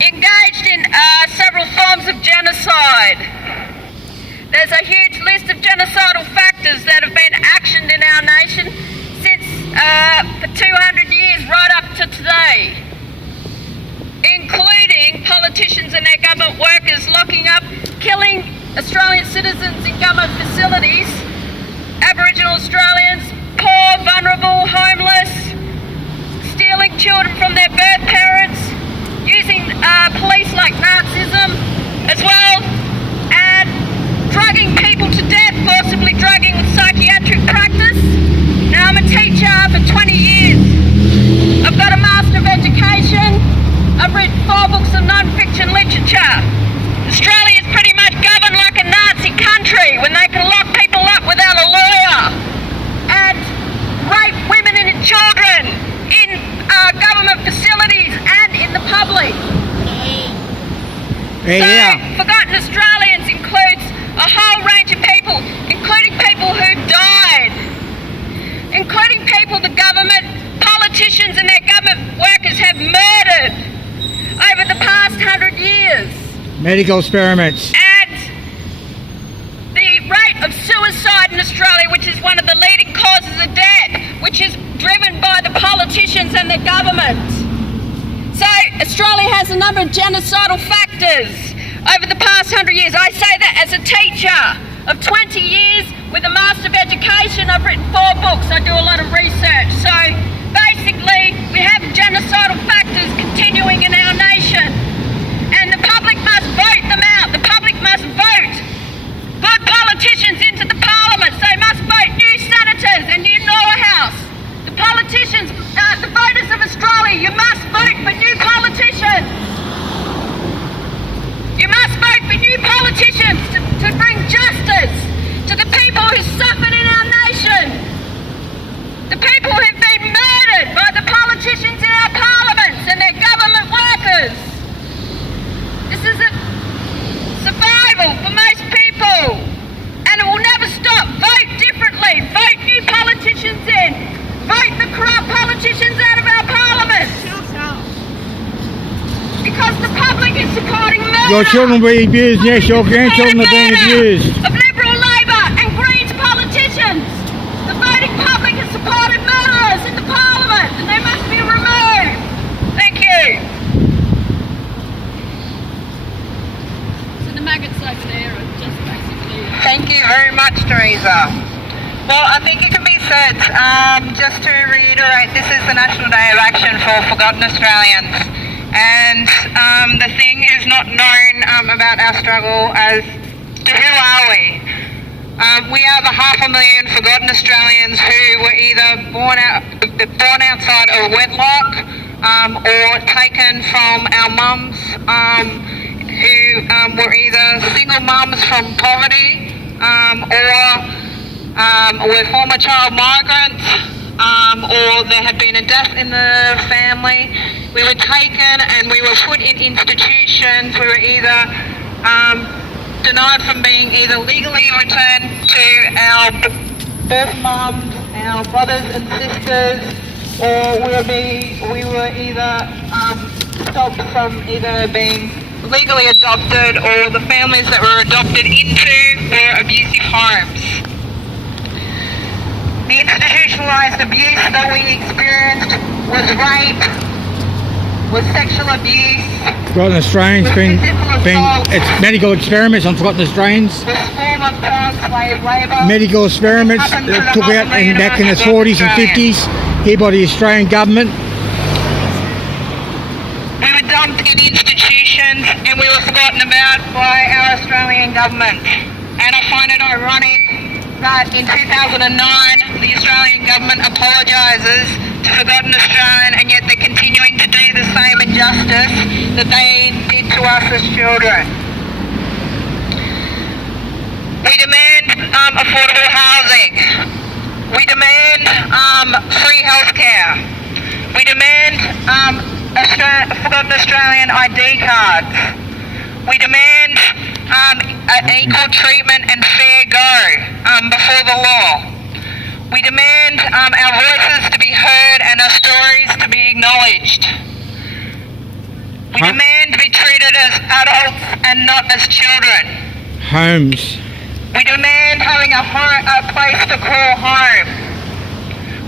engaged in several forms of genocide. There's a huge list of genocidal factors that have been actioned in our nation since for 200 years right up to today, including politicians and their government workers locking up, killing Australian citizens in government facilities, Aboriginal Australians, poor, vulnerable, homeless, stealing children from their birth parents, using police like Nazism as well, and drugging people to death, forcibly drugging with psychiatric practice. Now, I'm a teacher for 20 years. I've got a Master of Education. I've written 4 books of non-fiction literature. Australia is pretty much governed like a Nazi country when they can lock people up without a lawyer and rape women and children in government facilities and in the public. Forgotten Australians includes a whole range of people, including people who died, including people the government, politicians and their government workers have murdered over the past 100 years. Medical experiments. And the rate of suicide in Australia, which is one of the leading causes of death, which is driven by the politicians and the government. So Australia has a number of genocidal factors over the past 100 years. I say that as a teacher of 20 years with a Master of Education. I've written 4 books. I do a lot of research. So basically, we have genocidal factors continuing in our nation. And the public must vote them out. The public must vote good politicians into the parliaments. They must vote new senators and new lower house. The politicians, the voters of Australia, you must vote for new politicians. You must vote for new politicians to bring justice to the people who suffered in our nation. The people who've been murdered by the politicians in our parliaments and their government workers. This is a survival for most people, and it will never stop. Vote differently. Vote new politicians in. Vote the corrupt politicians out of our parliament. Because the public is supporting murder. Your children will be abused, yes, your grandchildren are being abused. Of Liberal, Labor and Greens politicians. The voting public has supported murderers in the parliament, and they must be removed. Thank you. So the maggots over there are just basically... Thank you very much, Teresa. Well, I think it can be said, just to reiterate, this is the National Day of Action for Forgotten Australians. And the thing is not known about our struggle as to who are we. We are the 500,000 forgotten Australians who were either born outside of wedlock or taken from our mums, who were either single mums from poverty or were former child migrants, or there had been a death in the family. We were taken and we were put in institutions. We were either denied from being either legally returned to our birth mums, our brothers and sisters, or we were either stopped from either being legally adopted, or the families that were adopted into were abusive homes. The institutionalised abuse that we experienced was rape, was sexual abuse, Forgotten Australians it's medical experiments on Forgotten Australians. was form of child slave labour. Medical experiments that took out back in the 40s and 50s here by the Australian government. We were dumped in institutions and we were forgotten about by our Australian government. And I find it ironic that in 2009 the Australian government apologises to Forgotten Australian, and yet they're continuing to do the same injustice that they did to us as children. We demand affordable housing. We demand free healthcare. We demand Forgotten Australian ID cards. We demand equal treatment and fair go before the law. We demand our voices to be heard and our stories to be acknowledged. We demand to be treated as adults and not as children. Homes. We demand having a place to call home.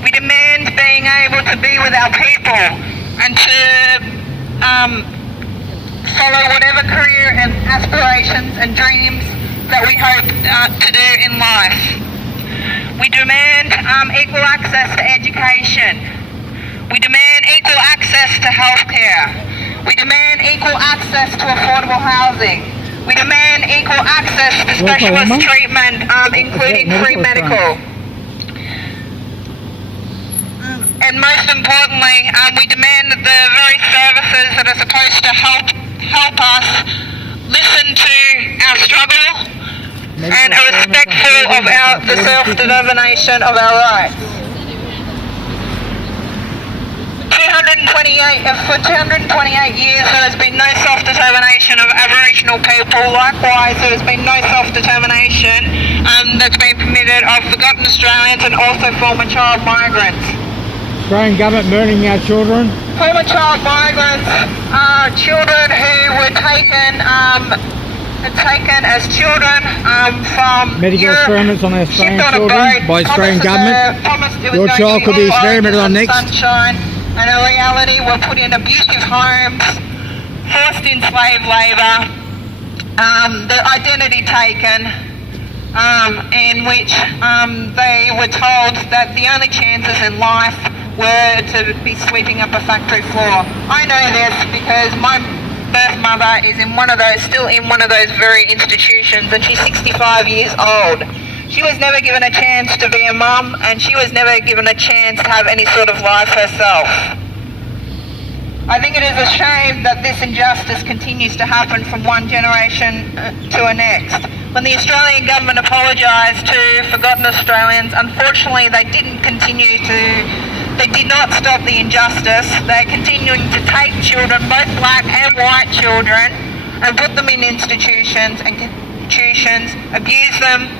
We demand being able to be with our people and to follow whatever career and aspirations and dreams that we hope to do in life. We demand equal access to education. We demand equal access to healthcare. We demand equal access to affordable housing. We demand equal access to specialist treatment, including free medical. And most importantly, we demand that the very services that are supposed to help us listen to our struggle and are respectful of the self-determination of our rights. For 228 years there has been no self-determination of Aboriginal people. Likewise, there has been no self-determination that's been permitted of forgotten Australians and also former child migrants. Australian government murdering our children. Former child migrants are children who were taken as children from medical Europe, experiments on Australian shipped on children a boat, by Australian government. Your child could be experimented on next. Sunshine, and in reality were put in abusive homes, forced in slave labour, their identity taken, in which they were told that the only chances in life were to be sweeping up a factory floor. I know this because my birth mother is still in one of those very institutions, and she's 65 years old. She was never given a chance to be a mum, and she was never given a chance to have any sort of life herself. I think it is a shame that this injustice continues to happen from one generation to the next. When the Australian government apologised to forgotten Australians, unfortunately they did not stop the injustice. They're continuing to take children, both black and white children, and put them in institutions, abuse them,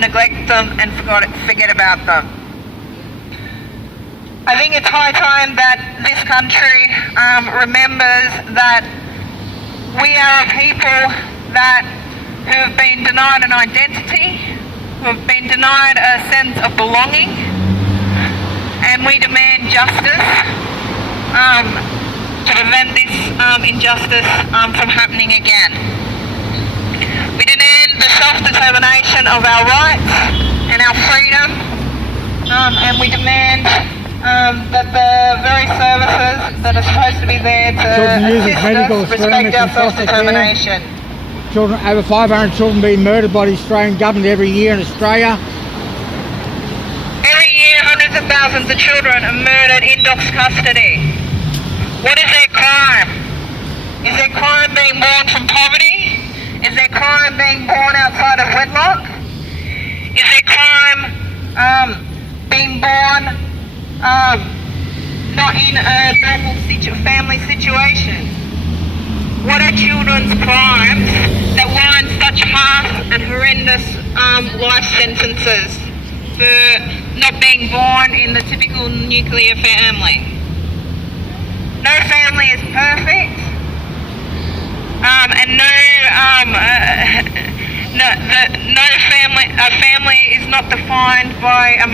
neglect them, and forget about them. I think it's high time that this country remembers that we are a people who have been denied an identity, who have been denied a sense of belonging, and we demand justice to prevent this injustice from happening again. We demand the self-determination of our rights and our freedom, and we demand that the very services that are supposed to be there to assist us respect our self-determination. Children, over 500 children being murdered by the Australian government every year in Australia. Every year, hundreds of thousands of children are murdered in DOC's custody. What is their crime? Is their crime being born from poverty? Is their crime being born outside of wedlock? Is their crime being born not in a normal family situation? What are children's crimes that warrant such harsh and horrendous life sentences for not being born in the typical nuclear family? No family is perfect, and a family is not defined by a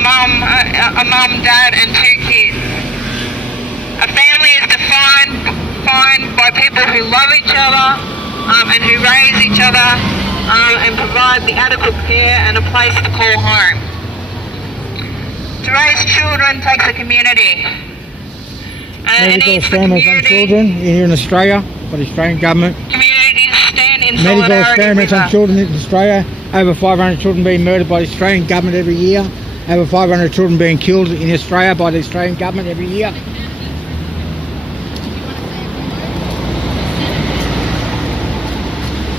mum, dad, and two kids. A family is defined by people who love each other and who raise each other and provide the adequate care and a place to call home. To raise children takes a community. Medical experiments on children here in Australia by the Australian government. Communities stand in Medical solidarity experiments on children in Australia. Over 500 children being murdered by the Australian government every year. Over 500 children being killed in Australia by the Australian government every year.